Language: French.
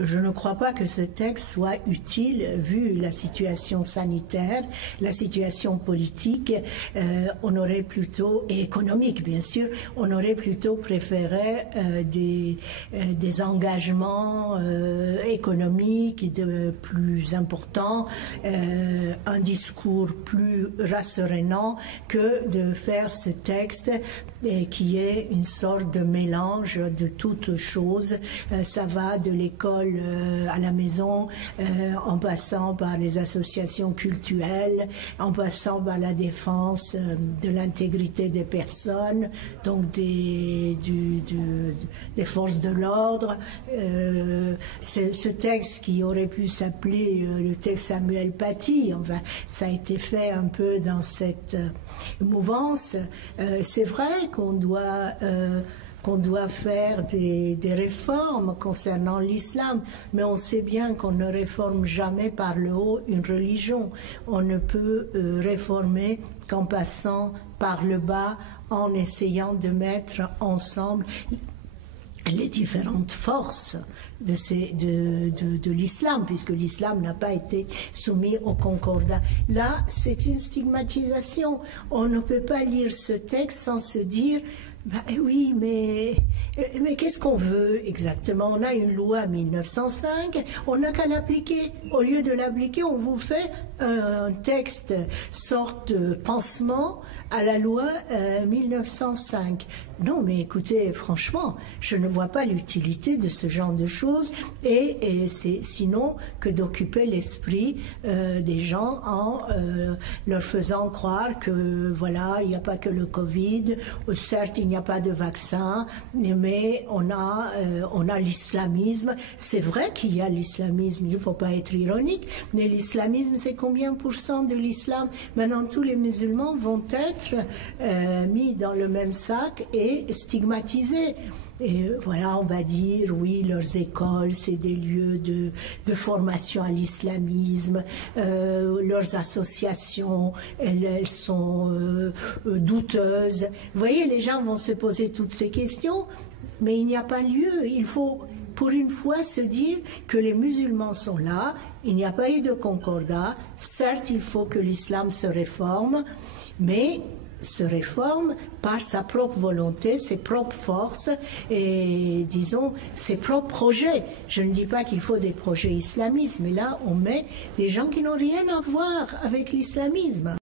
Je ne crois pas que ce texte soit utile vu la situation sanitaire, la situation politique. On aurait plutôt, et économique bien sûr, on aurait plutôt préféré des engagements économiques plus importants, un discours plus rassérénant que de faire ce texte qui est une sorte de mélange de toutes choses. Ça va de l'école à la maison, en passant par les associations culturelles, en passant par la défense de l'intégrité des personnes, donc des forces de l'ordre. Ce texte qui aurait pu s'appeler le texte Samuel Paty, enfin, ça a été fait un peu dans cette mouvance. C'est vrai qu'on doit faire des réformes concernant l'islam, mais on sait bien qu'on ne réforme jamais par le haut une religion. On ne peut réformer qu'en passant par le bas, en essayant de mettre ensemble les différentes forces de l'islam, puisque l'islam n'a pas été soumis au concordat. Là, c'est une stigmatisation. On ne peut pas lire ce texte sans se dire bah oui, mais qu'est-ce qu'on veut exactement? On a une loi 1905, on n'a qu'à l'appliquer. Au lieu de l'appliquer, on vous fait un texte, sorte de pansement à la loi 1905. Non, mais écoutez, franchement, je ne vois pas l'utilité de ce genre de choses, et c'est sinon que d'occuper l'esprit des gens en leur faisant croire que voilà, il n'y a pas que le Covid, certes il n'y a pas de vaccin, mais on a l'islamisme. C'est vrai qu'il y a l'islamisme, il ne faut pas être ironique, mais l'islamisme, c'est combien % de l'islam? Maintenant, tous les musulmans vont être mis dans le même sac et stigmatisés. Et voilà, on va dire, oui, leurs écoles, c'est des lieux de formation à l'islamisme, leurs associations, elles sont douteuses. Vous voyez, les gens vont se poser toutes ces questions, mais il n'y a pas lieu. Il faut, pour une fois, se dire que les musulmans sont là, il n'y a pas eu de concordat. Certes, il faut que l'islam se réforme, mais se réforme par sa propre volonté, ses propres forces et, disons, ses propres projets. Je ne dis pas qu'il faut des projets islamistes, mais là, on met des gens qui n'ont rien à voir avec l'islamisme.